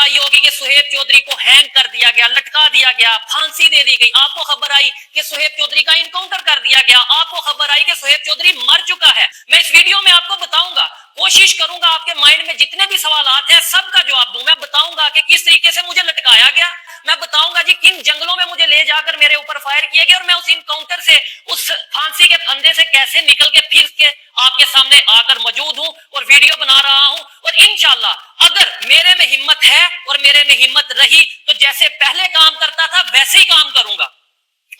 आई होगी कि सुहेब चौधरी को हैंग कर दिया गया, लटका दिया गया, फांसी दे दी गई। आपको खबर आई कि सुहेब चौधरी का इनकाउंटर कर दिया गया। आपको खबर आई कि सुहेब चौधरी मर चुका है। मैं इस वीडियो में आपको बताऊंगा, कोशिश करूंगा आपके माइंड में जितने भी सवालात हैं सबका जवाब दूं। मैं बताऊंगा कि किस तरीके से मुझे लटकाया गया, मैं बताऊंगा जी किन जंगलों में मुझे ले जाकर मेरे ऊपर फायर किया गया, और मैं उस इनकाउंटर से, उस फांसी के फंदे से कैसे निकल के फिर के आपके सामने आकर मौजूद हूं और वीडियो बना रहा हूं। और इंशाल्लाह अगर मेरे में हिम्मत है और मेरे में हिम्मत रही तो जैसे पहले काम करता था वैसे ही काम करूंगा।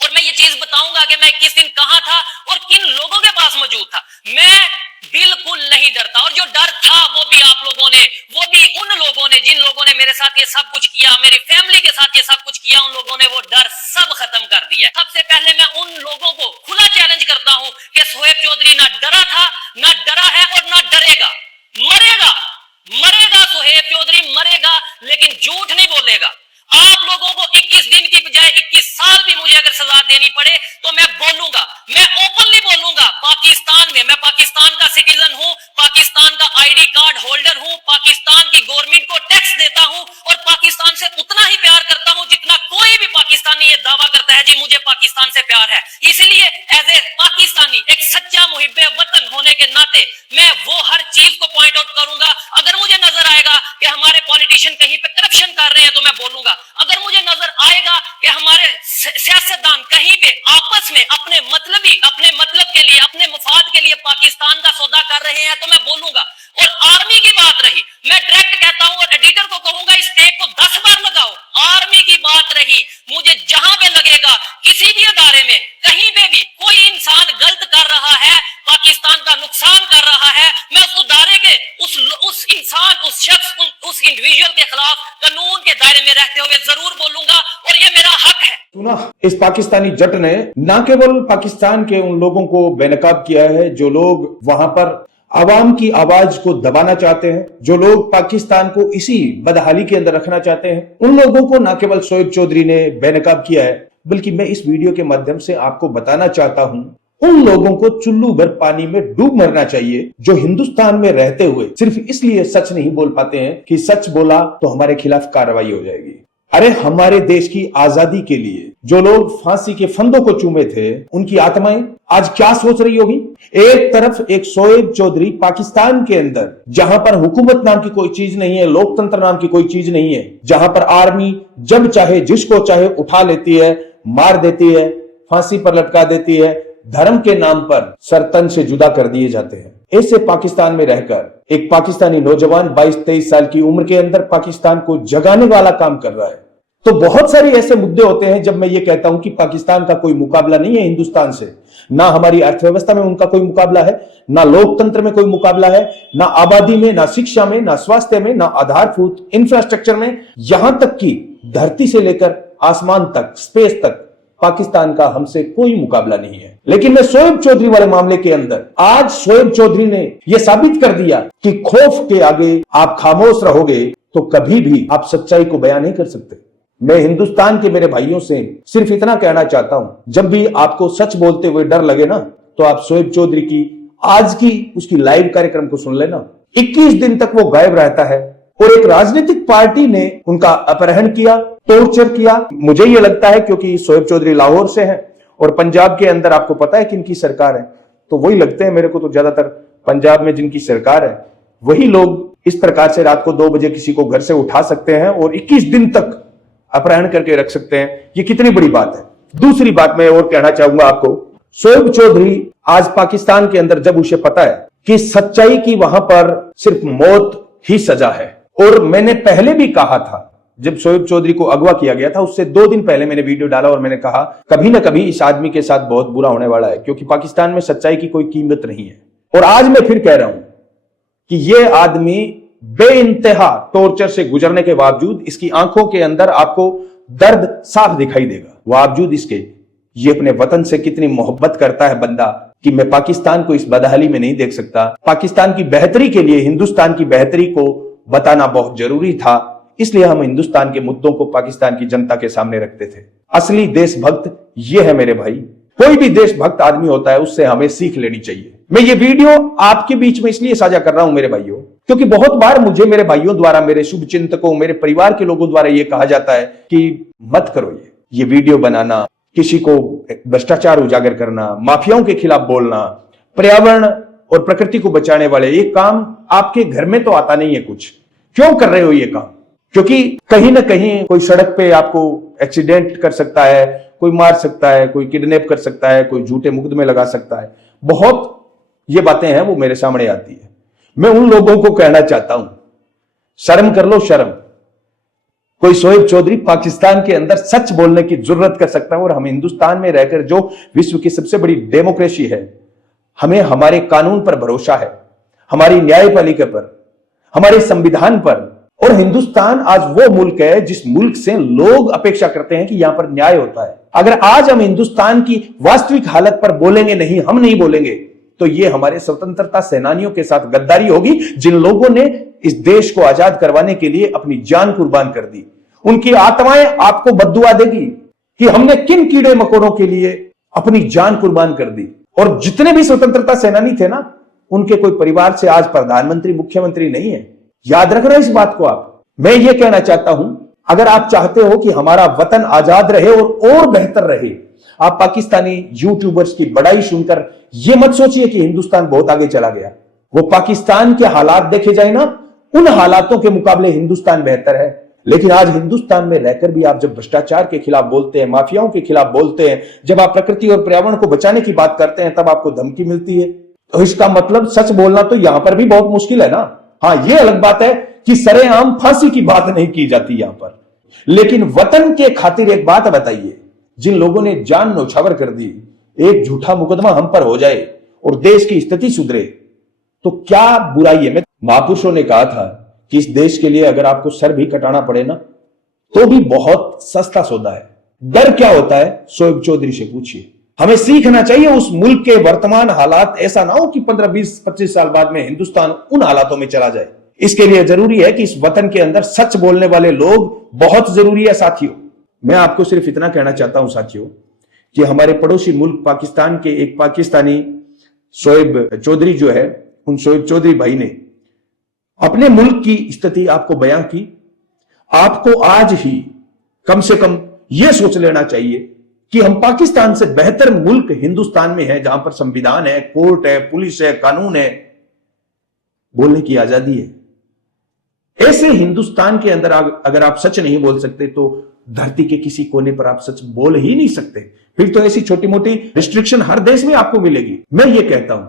और मैं ये चीज बताऊंगा कि मैं किस दिन कहां था और किन लोगों के पास मौजूद था। मैं बिल्कुल नहीं डरता, और जो डर था वो भी आप लोगों ने, वो भी उन लोगों ने जिन लोगों ने मेरे साथ ये सब कुछ किया, मेरी फैमिली के साथ ये सब कुछ किया, उन लोगों ने वो डर सब खत्म कर दिया। सबसे पहले मैं उन लोगों को खुला चैलेंज करता हूं कि सुहेब चौधरी ना डरा था, ना डरा है और ना डरेगा। मरेगा, मरेगा, सुहेब चौधरी मरेगा, लेकिन झूठ नहीं बोलेगा। आप लोगों को 21 दिन की बजाय 21 साल भी मुझे अगर सजा देनी पड़े तो मैं बोलूंगा, मैं ओपनली बोलूंगा। पाकिस्तान में, मैं पाकिस्तान का सिटीजन हूं, पाकिस्तान का आईडी कार्ड होल्डर हूं, पाकिस्तान की गवर्नमेंट को टैक्स देता हूं और पाकिस्तान से उतना ही प्यार करता हूं जितना कोई भी पाकिस्तानी ये दावा करता है जी मुझे पाकिस्तान से प्यार है। इसलिए एज ए पाकिस्तानी, एक सच्चा मुहिब्बे वतन होने के नाते मैं वो हर चीज को पॉइंट आउट करूंगा। अगर मुझे नजर आएगा कि हमारे पॉलिटिशियन कहीं पे करप्शन कर रहे हैं तो मैं बोलूंगा। अगर मुझे नजर आएगा कि हमारे सियासतदान कहीं पे आपस में अपने मतलब के लिए, अपने मुफाद के लिए पाकिस्तान का सौदा कर रहे हैं तो मैं बोलूंगा। और आर्मी की बात रही, मैं डायरेक्ट कहता हूं और एडिटर को कहूंगा इस टेप को 10 बार लगाओ। आर्मी की बात रही, मुझे जहां पे लगेगा किसी भी अदारे में कहीं पे भी कोई इंसान गलत कर रहा है, पाकिस्तान का नुकसान कर रहा है, मैं उस अदारे के उस इंसान, उस शख्स, उस इंडिविजुअल के खिलाफ कानून के दायरे में रहते हुए जरूर बोलूंगा और ये मेरा हक है। सुना, इस पाकिस्तानी जट ने न केवल पाकिस्तान के उन लोगों को बेनकाब किया है जो लोग वहां पर आवाम की आवाज को दबाना चाहते हैं, जो लोग पाकिस्तान को इसी बदहाली के अंदर रखना चाहते हैं, उन लोगों को न केवल सुहेब चौधरी ने बेनकाब किया है, बल्कि मैं इस वीडियो के माध्यम से आपको बताना चाहता हूं उन लोगों को चुल्लू भर पानी में डूब मरना चाहिए जो हिंदुस्तान में रहते हुए सिर्फ इसलिए सच नहीं बोल पाते हैं कि सच बोला तो हमारे खिलाफ कार्रवाई हो जाएगी। अरे हमारे देश की आजादी के लिए जो लोग फांसी के फंदों को चूमे थे, उनकी आत्माएं आज क्या सोच रही होगी। एक तरफ एक सुहेब चौधरी पाकिस्तान के अंदर, जहां पर हुकूमत नाम की कोई चीज नहीं है, लोकतंत्र नाम की कोई चीज नहीं है, जहां पर आर्मी जब चाहे जिसको चाहे उठा लेती है, मार देती है, फांसी पर लटका देती है, धर्म के नाम पर सरतन से जुदा कर दिए जाते हैं। ऐसे पाकिस्तान में रहकर एक पाकिस्तानी नौजवान 22-23 साल की उम्र के अंदर पाकिस्तान को जगाने वाला काम कर रहा है। तो बहुत सारे ऐसे मुद्दे होते हैं जब मैं ये कहता हूं कि पाकिस्तान का कोई मुकाबला नहीं है हिंदुस्तान से। ना हमारी अर्थव्यवस्था में उनका कोई मुकाबला है, ना लोकतंत्र में कोई मुकाबला है, ना आबादी में, ना शिक्षा में, ना स्वास्थ्य में, ना आधारभूत इंफ्रास्ट्रक्चर में, यहां तक कि धरती से लेकर आसमान तक, स्पेस तक पाकिस्तान का हमसे कोई मुकाबला नहीं है। लेकिन मैं सुहेब चौधरी वाले मामले के अंदर आज सुहेब चौधरी ने यह साबित कर दिया कि खौफ के आगे आप खामोश रहोगे तो कभी भी आप सच्चाई को बयान नहीं कर सकते। मैं हिंदुस्तान के मेरे भाइयों से सिर्फ इतना कहना चाहता हूं, जब भी आपको सच बोलते हुए डर लगे ना, तो आप सुहेब चौधरी की आज की उसकी लाइव कार्यक्रम को सुन लेना। 21 दिन तक वो गायब रहता है और एक राजनीतिक पार्टी ने उनका अपहरण किया, टॉर्चर किया। मुझे ये लगता है क्योंकि सुहेब चौधरी लाहौर से हैं और पंजाब के अंदर आपको पता है किनकी सरकार है, तो वही लगते हैं मेरे को। तो ज्यादातर पंजाब में जिनकी सरकार है वही लोग इस प्रकार से रात को 2 बजे किसी को घर से उठा सकते हैं और 21 दिन तक अपहरण करके रख सकते हैं। ये कितनी बड़ी बात है। दूसरी बात मैं और कहना चाहूंगा आपको, सुहेब चौधरी आज पाकिस्तान के अंदर जब उसे पता है कि सच्चाई की वहां पर सिर्फ मौत ही सजा है, और मैंने पहले भी कहा था जब सुहेब चौधरी को अगवा किया गया था उससे 2 दिन पहले मैंने वीडियो डाला और मैंने कहा कभी ना कभी इस आदमी के साथ बहुत बुरा होने वाला है, क्योंकि पाकिस्तान में सच्चाई की कोई कीमत नहीं है। और आज मैं फिर कह रहा हूं कि यह आदमी बेइंतहा टॉर्चर से गुजरने के बावजूद इसकी आंखों के अंदर आपको दर्द साफ दिखाई देगा। बावजूद इसके ये अपने वतन से कितनी मोहब्बत करता है बंदा कि मैं पाकिस्तान को इस बदहाली में नहीं देख सकता। पाकिस्तान की बेहतरी के लिए हिंदुस्तान की बेहतरी को बताना बहुत जरूरी था, इसलिए हम हिंदुस्तान के मुद्दों को पाकिस्तान की जनता के सामने रखते थे। असली देशभक्त ये है मेरे भाई। कोई भी देशभक्त आदमी होता है, उससे हमें सीख लेनी चाहिए। मैं ये वीडियो आपके बीच में इसलिए साझा कर रहा हूं मेरे भाइयों क्योंकि बहुत बार मुझे मेरे भाइयों द्वारा, मेरे शुभ चिंतकों, मेरे परिवार के लोगों द्वारा यह कहा जाता है कि मत करो ये वीडियो बनाना, किसी को भ्रष्टाचार उजागर करना, माफियाओं के खिलाफ बोलना, पर्यावरण और प्रकृति को बचाने वाले ये काम आपके घर में तो आता नहीं है कुछ, क्यों कर रहे हो ये काम? क्योंकि कहीं ना कहीं कोई सड़क पे आपको एक्सीडेंट कर सकता है, कोई मार सकता है, कोई किडनैप कर सकता है, कोई झूठे मुकदमे लगा सकता है। बहुत ये बातें हैं वो मेरे सामने आती है। मैं उन लोगों को कहना चाहता हूं, शर्म कर लो, शर्म। कोई शोएब चौधरी पाकिस्तान के अंदर सच बोलने की जरूरत कर सकता है, और हम हिंदुस्तान में रहकर जो विश्व की सबसे बड़ी डेमोक्रेसी है, हमें हमारे कानून पर भरोसा है, हमारी न्यायपालिका पर, हमारे संविधान पर। और हिंदुस्तान आज वो मुल्क है जिस मुल्क से लोग अपेक्षा करते हैं कि यहां पर न्याय होता है। अगर आज हम हिंदुस्तान की वास्तविक हालत पर बोलेंगे नहीं, हम नहीं बोलेंगे, तो ये हमारे स्वतंत्रता सेनानियों के साथ गद्दारी होगी, जिन लोगों ने इस देश को आजाद करवाने के लिए अपनी जान कुर्बान कर दी। उनकी आत्माएं आपको बद्दुआ देगी कि हमने किन कीड़े मकोड़ों के लिए अपनी जान कुर्बान कर दी। और जितने भी स्वतंत्रता सेनानी थे ना, उनके कोई परिवार से आज प्रधानमंत्री, मुख्यमंत्री नहीं है। याद रखना इस बात को। आप, मैं ये कहना चाहता हूं, अगर आप चाहते हो कि हमारा वतन आजाद रहे और बेहतर रहे, आप पाकिस्तानी यूट्यूबर्स की बड़ाई सुनकर यह मत सोचिए कि हिंदुस्तान बहुत आगे चला गया। वो पाकिस्तान के हालात देखे जाए ना, उन हालातों के मुकाबले हिंदुस्तान बेहतर है। लेकिन आज हिंदुस्तान में रहकर भी आप जब भ्रष्टाचार के खिलाफ बोलते हैं, माफियाओं के खिलाफ बोलते हैं, जब आप प्रकृति और पर्यावरण को बचाने की बात करते हैं, तब आपको धमकी मिलती है। तो इसका मतलब सच बोलना तो यहां पर भी बहुत मुश्किल है ना। हाँ, यह अलग बात है कि सरेआम फांसी की बात नहीं की जाती यहां पर, लेकिन वतन के खातिर एक बात बताइए, जिन लोगों ने जान न्यौछावर कर दी, एक झूठा मुकदमा हम पर हो जाए और देश की स्थिति सुधरे, तो क्या बुराई है? महापुरुषों ने कहा था कि इस देश के लिए अगर आपको सर भी कटाना पड़े ना, तो भी बहुत सस्ता सौदा है। डर क्या होता है, शोएब चौधरी से पूछिए। हमें सीखना चाहिए उस मुल्क के वर्तमान हालात, ऐसा ना हो कि 15, 20, 25 साल बाद में हिंदुस्तान उन हालातों में चला जाए। इसके लिए जरूरी है कि इस वतन के अंदर सच बोलने वाले लोग बहुत जरूरी है साथियों। मैं आपको सिर्फ इतना कहना चाहता हूं साथियों, कि हमारे पड़ोसी मुल्क पाकिस्तान के एक पाकिस्तानी शोएब चौधरी जो है, उन शोएब चौधरी भाई ने अपने मुल्क की स्थिति आपको बयां की। आपको आज ही कम से कम यह सोच लेना चाहिए कि हम पाकिस्तान से बेहतर मुल्क हिंदुस्तान में है, जहां पर संविधान है, कोर्ट है, पुलिस है, कानून है, बोलने की आजादी है। ऐसे हिंदुस्तान के अंदर अगर आप सच नहीं बोल सकते, तो धरती के किसी कोने पर आप सच बोल ही नहीं सकते। फिर तो ऐसी छोटी मोटी रिस्ट्रिक्शन हर देश में आपको मिलेगी। मैं ये कहता हूं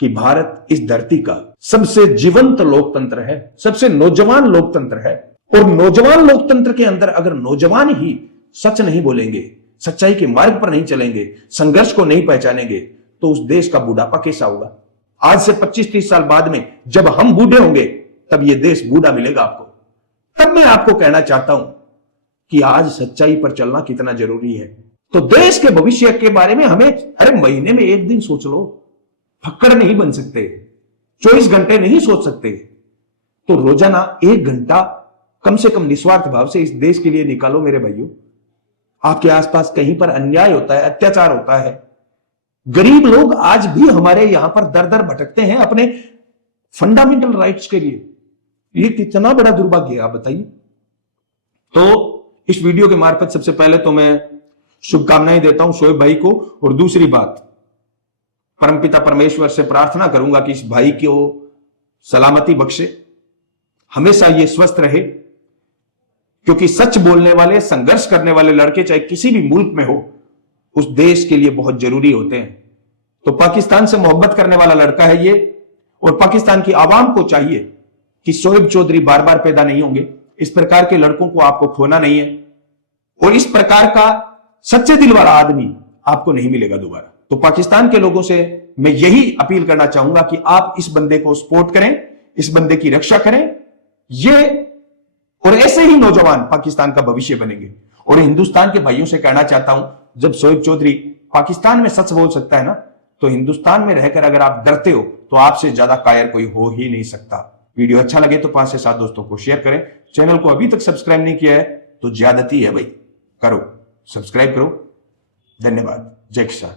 कि भारत इस धरती का सबसे जीवंत लोकतंत्र है, सबसे नौजवान लोकतंत्र है। और नौजवान लोकतंत्र के अंदर अगर नौजवान ही सच नहीं बोलेंगे, सच्चाई के मार्ग पर नहीं चलेंगे, संघर्ष को नहीं पहचानेंगे, तो उस देश का बुढ़ापा कैसा होगा? आज से 25-30 साल बाद में जब हम बूढ़े होंगे, तब यह देश बूढ़ा मिलेगा आपको। तब मैं आपको कहना चाहता हूं कि आज सच्चाई पर चलना कितना जरूरी है। तो देश के भविष्य के बारे में हमें अरे महीने में एक दिन सोच लो। फक्कड़ नहीं बन सकते, 24 घंटे नहीं सोच सकते, तो रोजाना 1 घंटा कम से कम निस्वार्थ भाव से इस देश के लिए निकालो मेरे भाइयों। आपके आसपास कहीं पर अन्याय होता है, अत्याचार होता है, गरीब लोग आज भी हमारे यहां पर दर दर भटकते हैं अपने फंडामेंटल राइट्स के लिए। ये कितना बड़ा दुर्भाग्य है, आप बताइए। तो इस वीडियो के मार्फत सबसे पहले तो मैं शुभकामनाएं देता हूं शोएब भाई को, और दूसरी बात, परमपिता परमेश्वर से प्रार्थना करूंगा कि इस भाई को सलामती बख्शे, हमेशा ये स्वस्थ रहे, क्योंकि सच बोलने वाले, संघर्ष करने वाले लड़के चाहे किसी भी मुल्क में हो, उस देश के लिए बहुत जरूरी होते हैं। तो पाकिस्तान से मोहब्बत करने वाला लड़का है ये, और पाकिस्तान की आवाम को चाहिए कि शोएब चौधरी बार बार पैदा नहीं होंगे। इस प्रकार के लड़कों को आपको खोना नहीं है, और इस प्रकार का सच्चे दिल वाला आदमी आपको नहीं मिलेगा दोबारा। तो पाकिस्तान के लोगों से मैं यही अपील करना चाहूंगा कि आप इस बंदे को सपोर्ट करें, इस बंदे की रक्षा करें। ये और ऐसे ही नौजवान पाकिस्तान का भविष्य बनेंगे। और हिंदुस्तान के भाइयों से कहना चाहता हूं, जब शोएब चौधरी पाकिस्तान में सच बोल सकता है ना, तो हिंदुस्तान में रहकर अगर आप डरते हो, तो आपसे ज्यादा कायर कोई हो ही नहीं सकता। वीडियो अच्छा लगे तो 5 से 7 दोस्तों को शेयर करें। चैनल को अभी तक सब्सक्राइब नहीं किया है तो ज्यादती है भाई, करो, सब्सक्राइब करो। धन्यवाद। जय किसान।